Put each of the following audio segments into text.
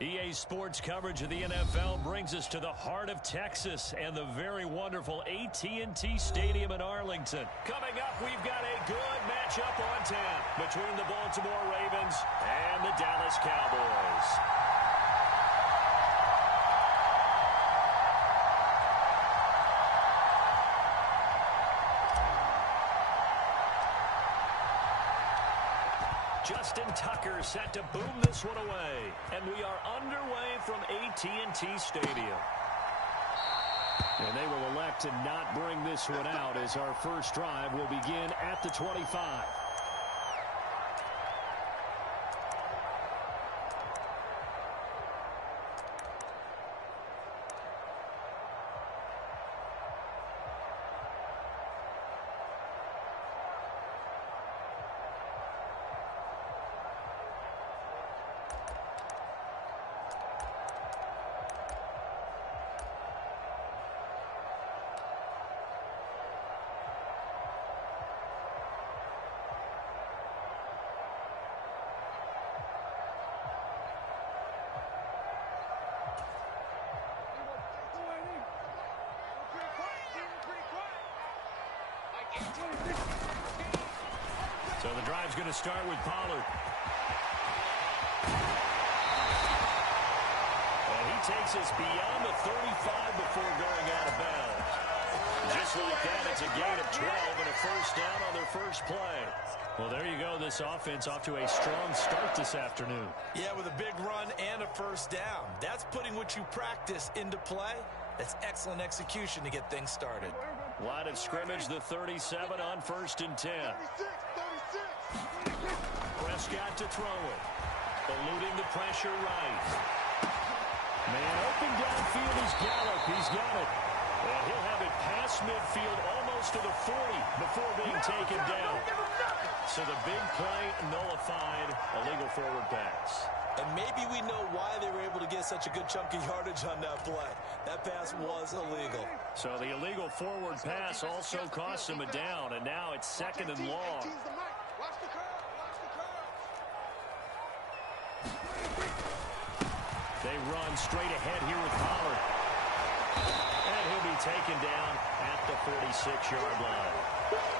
EA Sports coverage of the NFL brings us to the heart of Texas and the very wonderful AT&T Stadium in Arlington. Coming up, we've got a good matchup on tap between the Baltimore Ravens and the Dallas Cowboys. Justin Tucker set to boom this one away. And we are underway from AT&T Stadium. And they will elect to not bring this one out as our first drive will begin at the 25. So the drive's going to start with Pollard. And he takes us beyond the 35 before going out of bounds. Just like that, it's a gain of 12 and a first down on their first play. Well, there you go. This offense off to a strong start this afternoon. Yeah, with a big run and a first down. That's putting what you practice into play. That's excellent execution to get things started. Line of scrimmage, the 37 on 1st and 10. Prescott to throw it. Eluding the pressure right. Man open downfield is Gallup. He's got it. And he'll have it past midfield almost to the 40 before being taken down. So the big play nullified, a legal forward pass. And maybe we know why they were able to get such a good chunk of yardage on that play. That pass was illegal. So the illegal forward pass also cost him a down, and now it's 2nd and long. They run straight ahead here with Pollard. And he'll be taken down at the 46-yard line.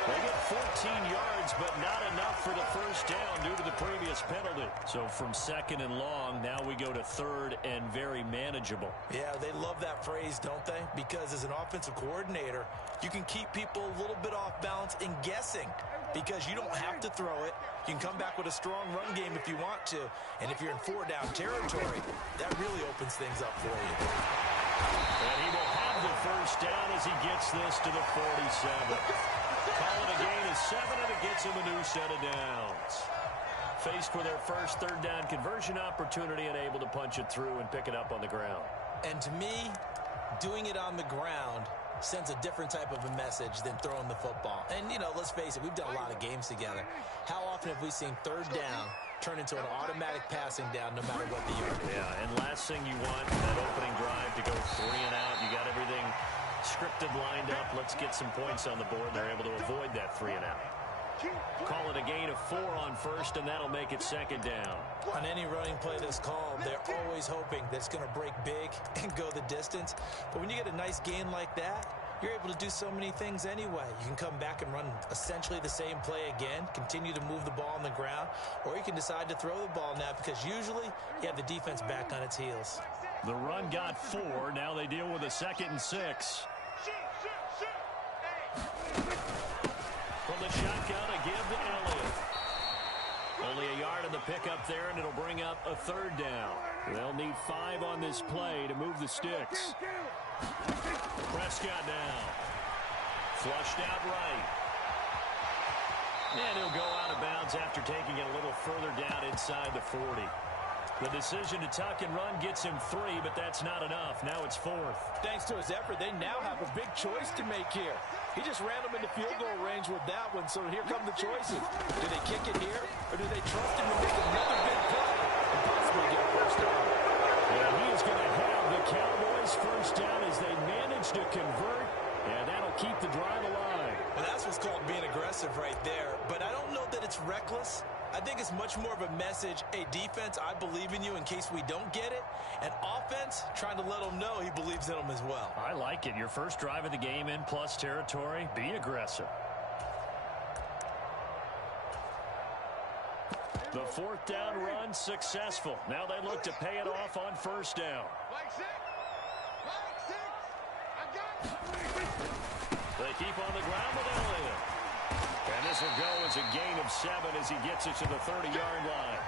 They get 14 yards, but not enough for the first down due to the previous penalty. So from 2nd and long, now we go to 3rd and very manageable. Yeah, they love that phrase, don't they? Because as an offensive coordinator, you can keep people a little bit off balance and guessing because you don't have to throw it. You can come back with a strong run game if you want to. And if you're in 4-down territory, that really opens things up for you. And he will have the first down as he gets this to the 47. Call it a gain of 7, and it gets him a new set of downs. Faced with their first 3rd down conversion opportunity and able to punch it through and pick it up on the ground. And to me, doing it on the ground sends a different type of a message than throwing the football. And, you know, let's face it, we've done a lot of games together. How often have we seen 3rd down turn into an automatic passing down no matter what the yard? Yeah, and last thing you want, that opening drive to go 3 and out. You got everything scripted, lined up. Let's get some points on the board. They're able to avoid that 3 and out. Call it a gain of 4 on 1st, and that'll make it 2nd down. On any running play that's called, they're always hoping that it's going to break big and go the distance. But when you get a nice gain like that, you're able to do so many things anyway. You can come back and run essentially the same play again, continue to move the ball on the ground, or you can decide to throw the ball now because usually you have the defense back on its heels. The run got 4. Now they deal with a 2nd and 6. From the shotgun, a give to Elliott. Only a yard in the pickup there, and it'll bring up a 3rd down. They'll need 5 on this play to move the sticks. Prescott down. Flushed out right. And he'll go out of bounds after taking it a little further down inside the 40. The decision to tuck and run gets him 3, but that's not enough. Now it's 4th. Thanks to his effort, they now have a big choice to make here. He just ran them into field goal range with that one, so here come the choices. Do they kick it here, or do they trust him to make another big play and possibly get a first down? Yeah, he is going to have the Cowboys' first down as they manage to convert, and that'll keep the drive alive. Well, that's what's called being aggressive right there, but I don't know that it's reckless. I think it's much more of a message, hey, defense, I believe in you in case we don't get it. And offense, trying to let him know he believes in them as well. I like it. Your first drive of the game in plus territory. Be aggressive. The fourth down run successful. Now they look to pay it off on first down. They keep on the ground with Elliott. And this will go as a gain of 7 as he gets it to the 30-yard line.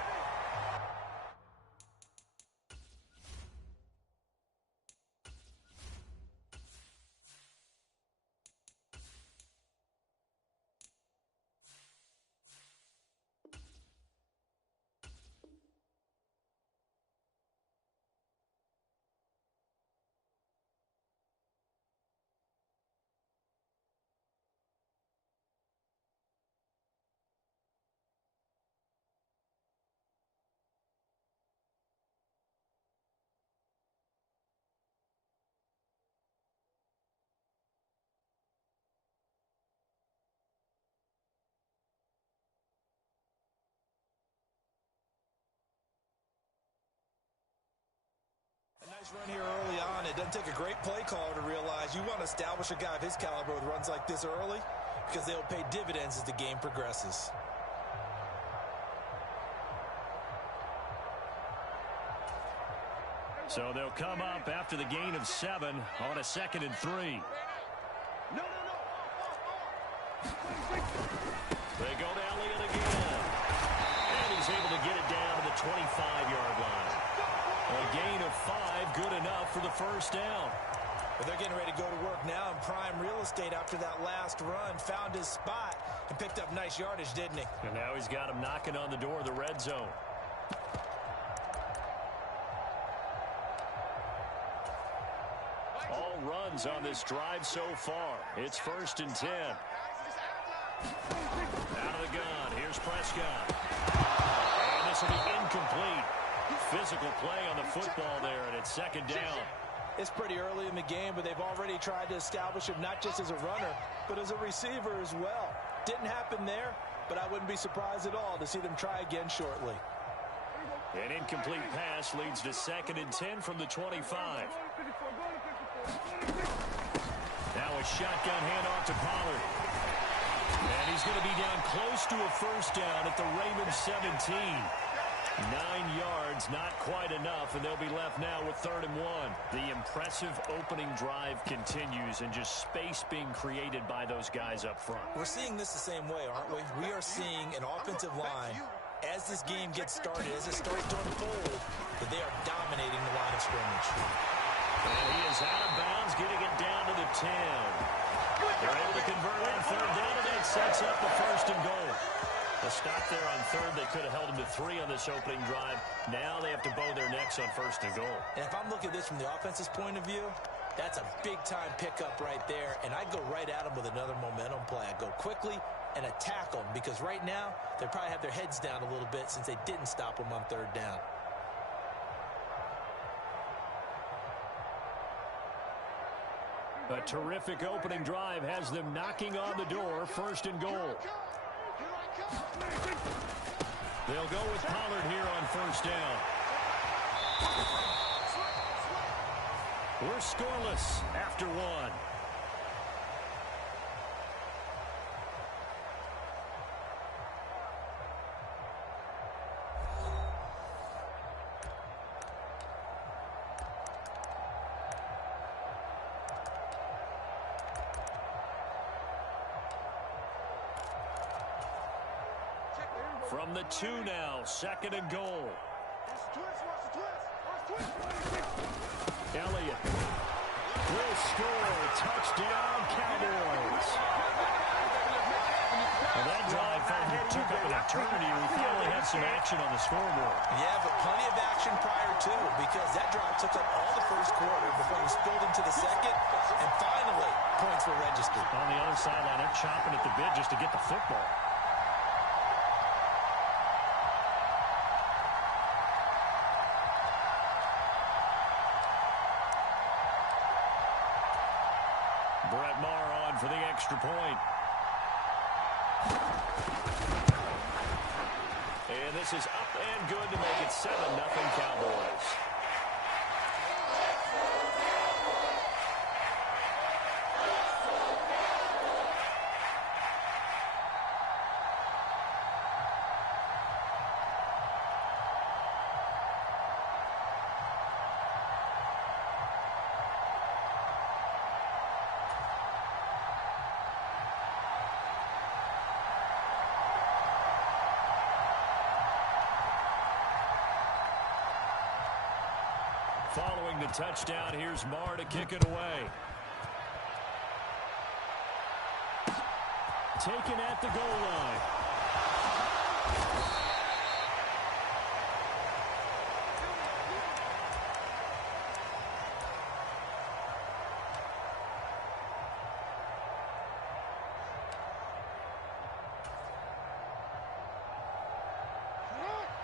Nice run here early on. It doesn't take a great play caller to realize you want to establish a guy of his caliber with runs like this early because they'll pay dividends as the game progresses. So they'll come up after the gain of 7 on a 2nd and 3. They go to Elliott again. And he's able to get it down to the 25-yard line. A gain of 5, good enough for the first down. But they're getting ready to go to work now in prime real estate after that last run. Found his spot and picked up nice yardage, didn't he? And now he's got him knocking on the door of the red zone. All runs on this drive so far. It's 1st and 10. Out of the gun. Here's Prescott. And this will be incomplete. Physical play on the football there, and it's 2nd down. It's pretty early in the game, but they've already tried to establish him not just as a runner, but as a receiver as well. Didn't happen there, but I wouldn't be surprised at all to see them try again shortly. An incomplete pass leads to 2nd and 10 from the 25. Now a shotgun handoff to Pollard. And he's going to be down close to a first down at the Ravens 17. 9 yards, not quite enough, and they'll be left now with 3rd and 1. The impressive opening drive continues, and just space being created by those guys up front. We're seeing this the same way, aren't we? We are seeing an offensive line, as this game gets started, as it starts to unfold, that they are dominating the line of scrimmage. And he is out of bounds, getting it down to the 10. They're able to convert on 3rd down, and that sets up the 1st and goal. A stop there on 3rd. They could have held him to 3 on this opening drive. Now they have to bow their necks on 1st and goal. And if I'm looking at this from the offense's point of view, that's a big-time pickup right there. And I'd go right at them with another momentum play. I'd go quickly and attack them because right now they probably have their heads down a little bit since they didn't stop them on 3rd down. A terrific opening drive has them knocking on the door. 1st and goal. They'll go with Pollard here on 1st down. We're scoreless after 1. From the 2 now, 2nd and goal. Elliott will score. Touchdown, Cowboys. Well, that drive took up an eternity. We finally had some action on the scoreboard. Yeah, but plenty of action prior to, because that drive took up all the 1st quarter before it was spilled into the 2nd, and finally, points were registered. On the other sideline, they're chomping at the bit just to get the football. Brett Maher on for the extra point. And this is up and good to make it 7-0 Cowboys. Following the touchdown, here's Marr to kick it away. Taken at the goal line.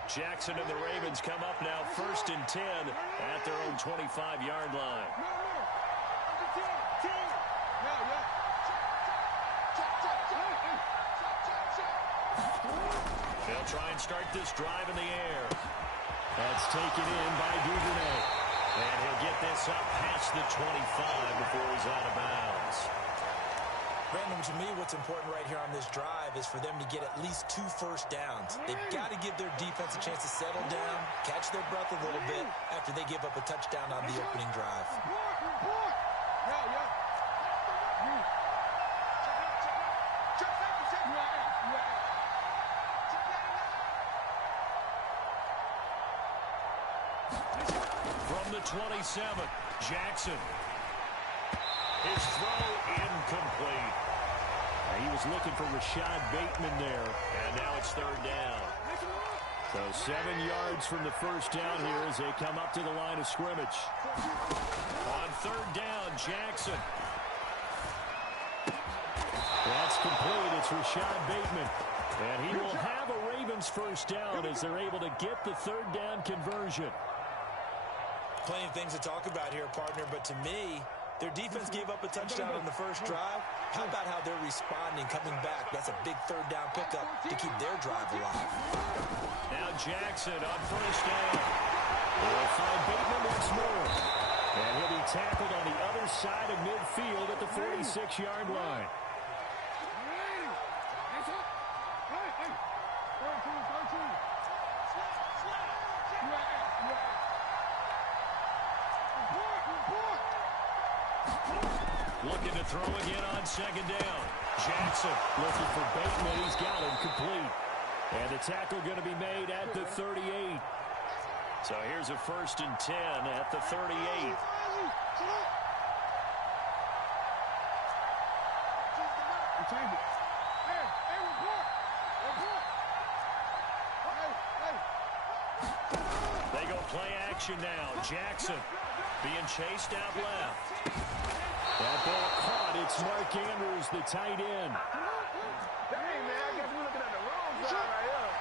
Jackson and the Ravens come up now 1st and 10 at their own 25-yard line. They'll try and start this drive in the air. That's taken in by Duvernay. And he'll get this up past the 25 before he's out of bounds. Brandon, to me, what's important right here on this drive is for them to get at least 2 first downs. They've got to give their defense a chance to settle down, catch their breath a little bit after they give up a touchdown on the opening drive. From the 27, Jackson. His throw incomplete. He was looking for Rashad Bateman there, and now it's 3rd down. So 7 yards from the first down here as they come up to the line of scrimmage. On 3rd down, Jackson. That's complete. It's Rashad Bateman. And he will have a Ravens first down as they're able to get the 3rd down conversion. Plenty of things to talk about here, partner, but to me, their defense gave up a touchdown on the first drive. How about how they're responding, coming back? That's a big 3rd down pickup to keep their drive alive. Now Jackson on 1st down. They'll find Bateman once more. And he'll be tackled on the other side of midfield at the 46-yard line. Looking to throw again on 2nd down. Jackson looking for Bateman. He's got him complete. And the tackle going to be made at the 38. So here's a 1st and 10 at the 38. They go play action now. Jackson being chased out left. That ball caught. It's Mark Andrews, the tight end. Dang, man, I guess we're looking at the wrong side right here.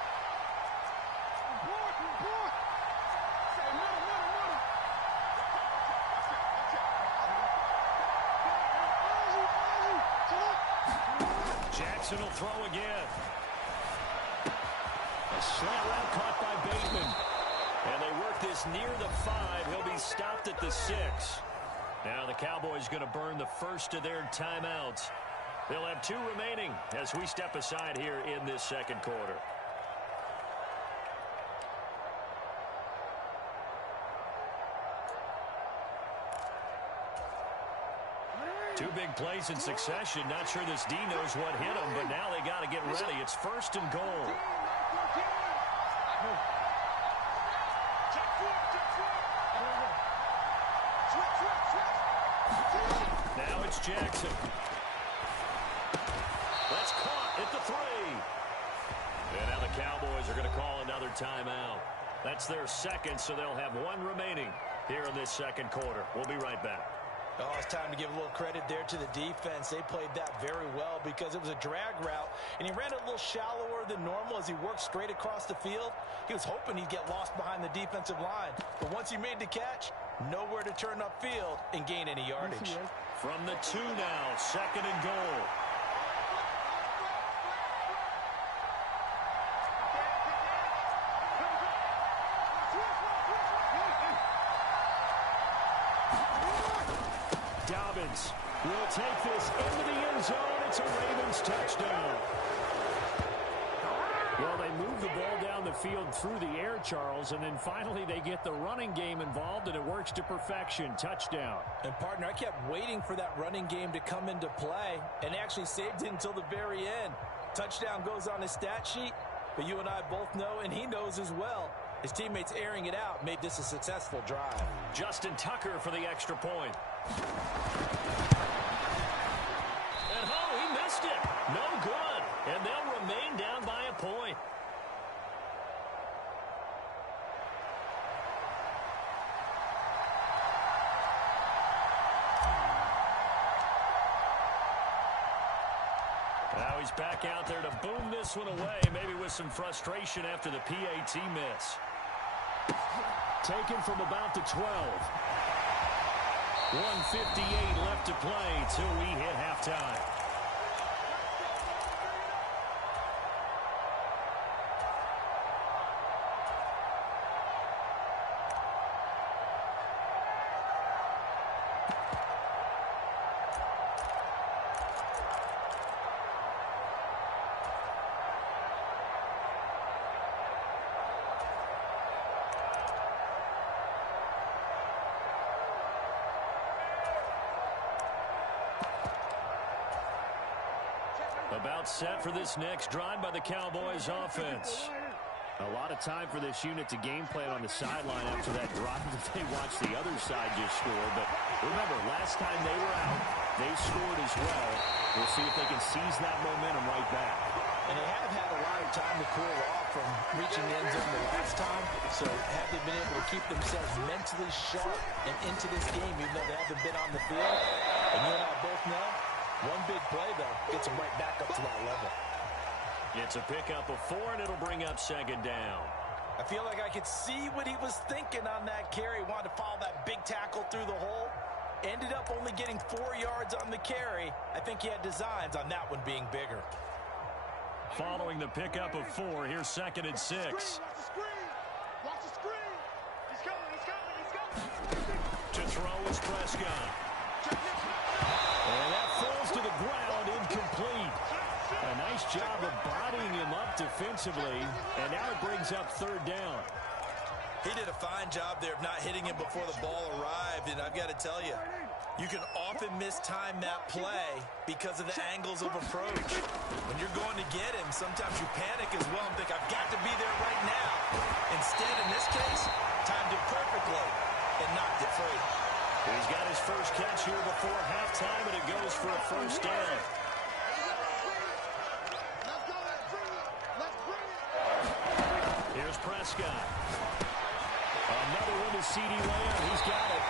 Jackson will throw again. A slant route caught by Bateman. And they work this near the 5. He'll be stopped at the 6. Now the Cowboys going to burn the first of their timeouts. They'll have 2 remaining as we step aside here in this 2nd quarter. Two big plays in succession. Not sure this D knows what hit him, but now they got to get ready. It's 1st and goal. Now it's Jackson. That's caught at the 3. And now the Cowboys are going to call another timeout. That's their 2nd, so they'll have 1 remaining here in this 2nd quarter. We'll be right back. Oh, it's time to give a little credit there to the defense. They played that very well because it was a drag route, and he ran it a little shallower than normal as he worked straight across the field. He was hoping he'd get lost behind the defensive line, but once he made the catch, nowhere to turn upfield and gain any yardage. From the 2 now, 2nd and goal. offense will take this into the end zone. It's a Ravens touchdown. Well, they move the ball down the field through the air, Charles, and then finally they get the running game involved, and it works to perfection. Touchdown. And, partner, I kept waiting for that running game to come into play and actually saved it until the very end. Touchdown goes on his stat sheet, but you and I both know, and he knows as well, his teammates airing it out made this a successful drive. Justin Tucker for the extra point. And, oh, he missed it. No good. And they'll remain down by a point. Now he's back out there to boom this one away, maybe with some frustration after the PAT miss. Taken from about the 12. 1:58 left to play till we hit halftime. About set for this next drive by the Cowboys offense. A lot of time for this unit to game plan on the sideline after that drive that they watched the other side just score. But remember, last time they were out, they scored as well. We'll see if they can seize that momentum right back. And they have had a lot of time to cool off from reaching the end zone the last time. So have they been able to keep themselves mentally sharp and into this game, even though they haven't been on the field? And you and I both know, one big play, though, gets them right back up to that level. It's a pickup of 4, and it'll bring up second down. I feel like I could see what he was thinking on that carry. Wanted to follow that big tackle through the hole. Ended up only getting 4 yards on the carry. I think he had designs on that one being bigger. Following the pickup of 4, here's second and 6. Watch the screen. Watch the screen. He's coming. He's coming. He's coming. To throw is Prescott. And that falls to the ground, incomplete. A nice job of bodying him up defensively, and now it brings up third down. He did a fine job there of not hitting him before the ball arrived, and I've got to tell you, you can often mistime that play because of the angles of approach. When you're going to get him, sometimes you panic as well and think, I've got to be there right now. Instead, in this case, timed it perfectly and knocked it free. He's got his first catch here before halftime, and it goes for a first down. Here's Prescott. Another one to C.D. Lamb. He's got it.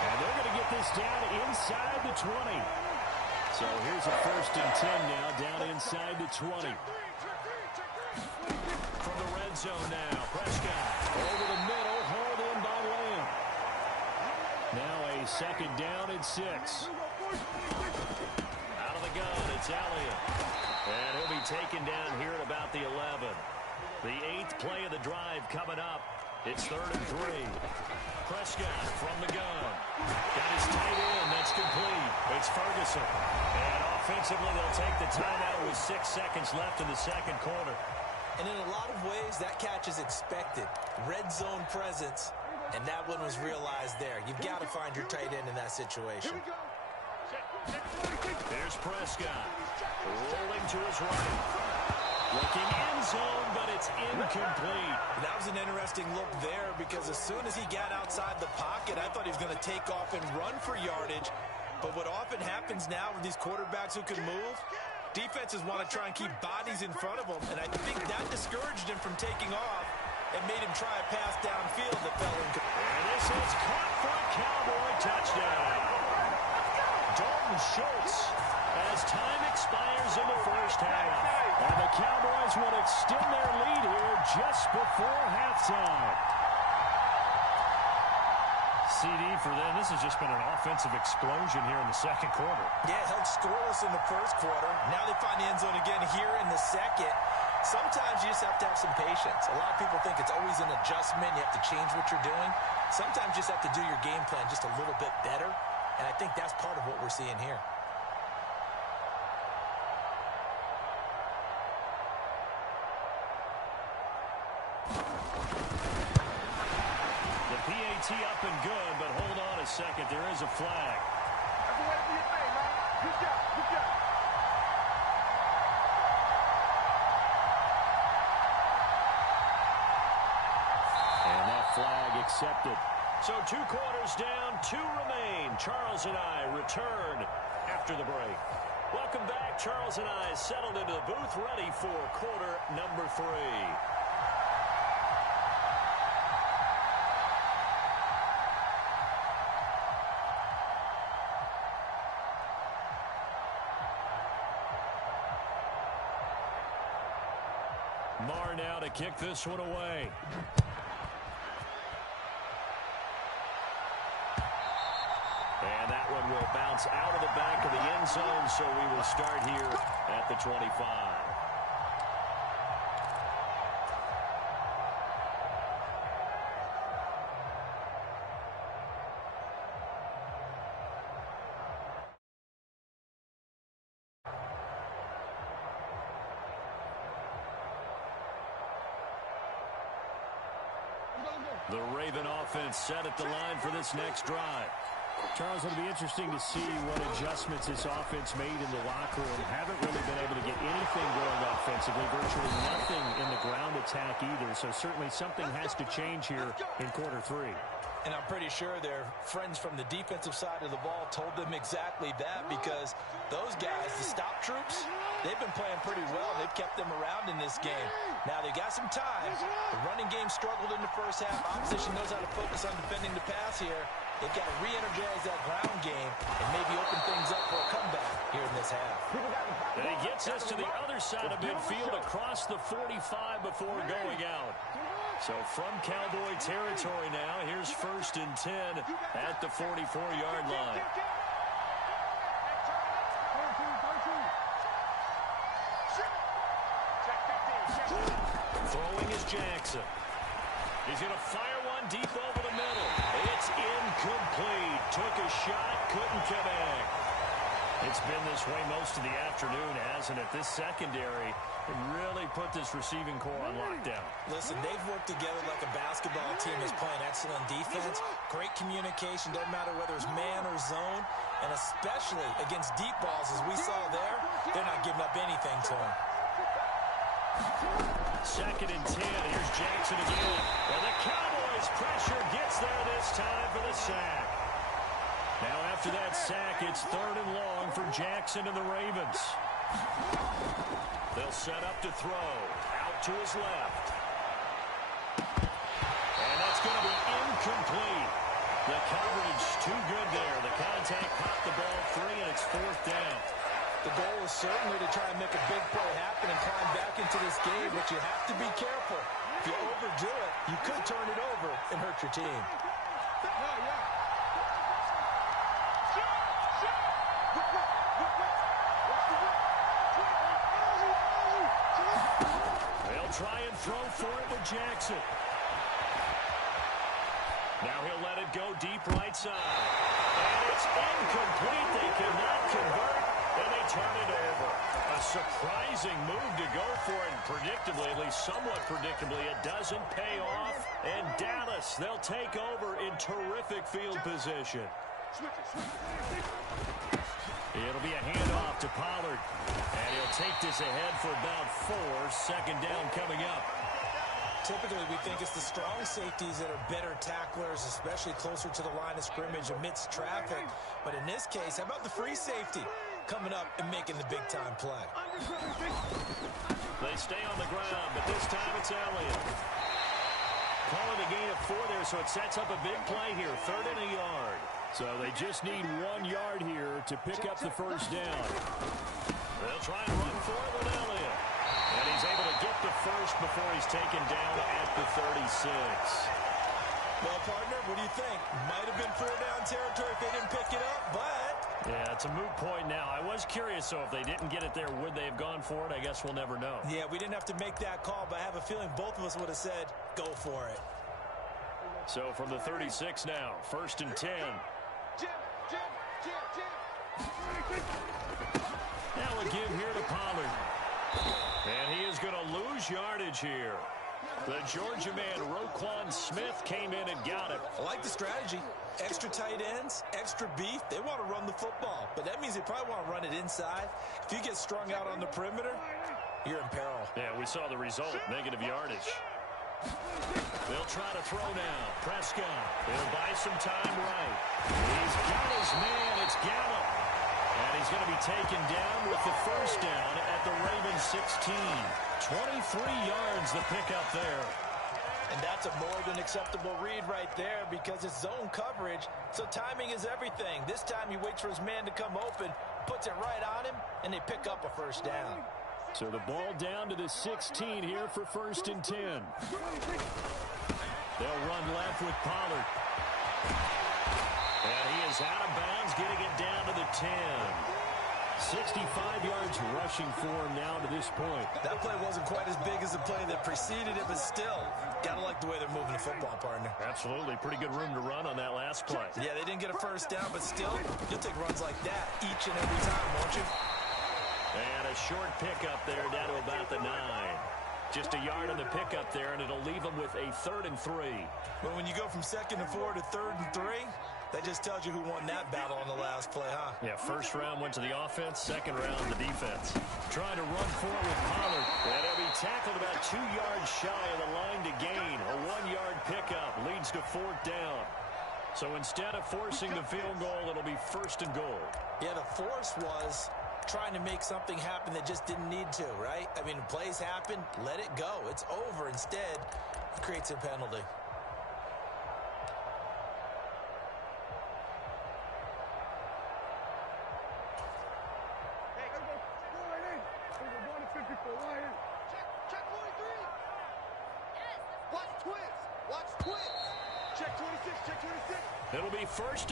And they're going to get this down inside the 20. So here's a 1st and 10 now, down inside the 20. From the red zone now, Prescott over the middle, hauled in by Lamb. Now a second down and 6. Out of the gun, it's Elliott. And he'll be taken down here at about the 11. The 8th play of the drive coming up. It's 3rd and 3. Prescott from the gun. Got his tight end. That's complete. It's Ferguson. And offensively, they'll take the timeout with 6 seconds left in the second quarter. And in a lot of ways, that catch is expected. Red zone presence, and that one was realized there. You've got to find your tight end in that situation. There's Prescott. Rolling to his right. Looking end zone, but it's incomplete. That was an interesting look there because as soon as he got outside the pocket, I thought he was going to take off and run for yardage. But what often happens now with these quarterbacks who can move, defenses want to try and keep bodies in front of them, and I think that discouraged him from taking off and made him try a pass downfield that fell in. And this is caught for a Cowboy touchdown. Dalton Schultz as time expires in the first half. And the Cowboys will extend their lead here just before halftime. CD for them. This has just been an offensive explosion here in the second quarter. Yeah, held scoreless in the first quarter. Now they find the end zone again here in the second. Sometimes you just have to have some patience. A lot of people think it's always an adjustment. You have to change what you're doing. Sometimes you just have to do your game plan just a little bit better. and I think that's part of what we're seeing here. The PAT up and good, but hold on a second. There is a flag. That's the way to do your thing, man. Good job. Good job. And that flag accepted. So 2 quarters down, 2 remain. Charles and I return after the break. Welcome back. Charles and I settled into the booth, ready for quarter number 3. Marr now to kick this one away. And that one will bounce out of the back of the end zone, so we will start here at the 25. The Raven offense set at the line for this next drive. Charles, it'll be interesting to see what adjustments this offense made in the locker room. Haven't really been able to get anything going offensively, virtually nothing in the ground attack either. So certainly something has to change here in quarter 3. And I'm pretty sure their friends from the defensive side of the ball told them exactly that, because those guys, the stop troops, they've been playing pretty well. They've kept them around in this game. Now, they got some time. The running game struggled in the first half. Opposition knows how to focus on defending the pass here. They've got to re-energize that ground game and maybe open things up for a comeback here in this half. And he gets us to the other side of midfield across the 45 before going out. So from Cowboy territory now, here's 1st and 10 at the 44-yard line. Throwing is Jackson. He's going to fire one deep over the middle. It's incomplete. Took a shot, couldn't connect. It's been this way most of the afternoon, hasn't it? This secondary really put this receiving core on lockdown. Listen, they've worked together like a basketball team is playing excellent defense. Great communication, doesn't matter whether it's man or zone. And especially against deep balls, as we saw there, they're not giving up anything to them. 2nd and 10. Here's Jackson again. And the Cowboys pressure gets there this time for the sack. Now after that sack, it's 3rd and long for Jackson and the Ravens. They'll set up to throw. Out to his left. And that's going to be incomplete. The coverage too good there. The contact popped the ball free, and it's 4th down. The goal is certainly to try and make a big play happen and climb back into this game, but you have to be careful. If you overdo it, you could turn it over and hurt your team. They'll try and throw for it with Jackson. Now he'll let it go deep right side. And it's incomplete. They cannot convert, and they turn it over. A surprising move to go for it. Predictably, at least somewhat predictably, it doesn't pay off. And Dallas, they'll take over in terrific field position. It'll be a handoff to Pollard. And he'll take this ahead for about 4. 2nd down coming up. Typically, we think it's the strong safeties that are better tacklers, especially closer to the line of scrimmage amidst traffic. But in this case, how about the free safety coming up and making the big-time play? They stay on the ground, but this time it's Elliott. Calling a gain of 4 there, so it sets up a big play here. 3rd and a yard. So they just need 1 yard here to pick up the 1st down. They'll try and run for it with Elliott. And he's able to get the 1st before he's taken down at the 36. Well, partner, what do you think? Might have been 4-down territory if they didn't pick it up, but... Yeah, it's a moot point now. I was curious, so if they didn't get it there, would they have gone for it? I guess we'll never know. Yeah, we didn't have to make that call, but I have a feeling both of us would have said, go for it. So from the 36 now, 1st and 10. Now a give here to Pollard. And he is going to lose yardage here. The Georgia man, Roquan Smith, came in and got it. I like the strategy. Extra tight ends, extra beef. They want to run the football, but that means they probably want to run it inside. If you get strung out on the perimeter, you're in peril. Yeah, we saw the result, negative yardage. They'll try to throw now. Prescott, they'll buy some time right. He's got his man. It's Gallup. And he's going to be taken down with the first down at the Ravens 16. 23 yards the pickup there. And that's a more than acceptable read right there because it's zone coverage, so timing is everything. This time he waits for his man to come open, puts it right on him, and they pick up a first down. So the ball down to the 16 here for 1st and 10. They'll run left with Pollard. And he is out of bounds, getting it down to the 10. 65 yards rushing for him now to this point. That play wasn't quite as big as the play that preceded it, but still, gotta like the way they're moving the football, partner. Absolutely. Pretty good room to run on that last play. Yeah, they didn't get a first down, but still, you'll take runs like that each and every time, won't you? And a short pickup there down to about the 9. Just a yard on the pickup there, and it'll leave them with a 3rd and 3. But when you go from 2nd and 4 to 3rd and 3, that just tells you who won that battle on the last play, huh? Yeah, first round went to the offense, second round the defense. Trying to run for it with Pollard. And he'll be tackled about 2 yards shy of the line to gain. A 1-yard pickup leads to 4th down. So instead of forcing the field goal, it'll be 1st and goal. Yeah, the force was trying to make something happen that just didn't need to, right? I mean, plays happen, let it go. It's over. Instead, it creates a penalty. Check 43. Watch twist. Check 26. It'll be 1st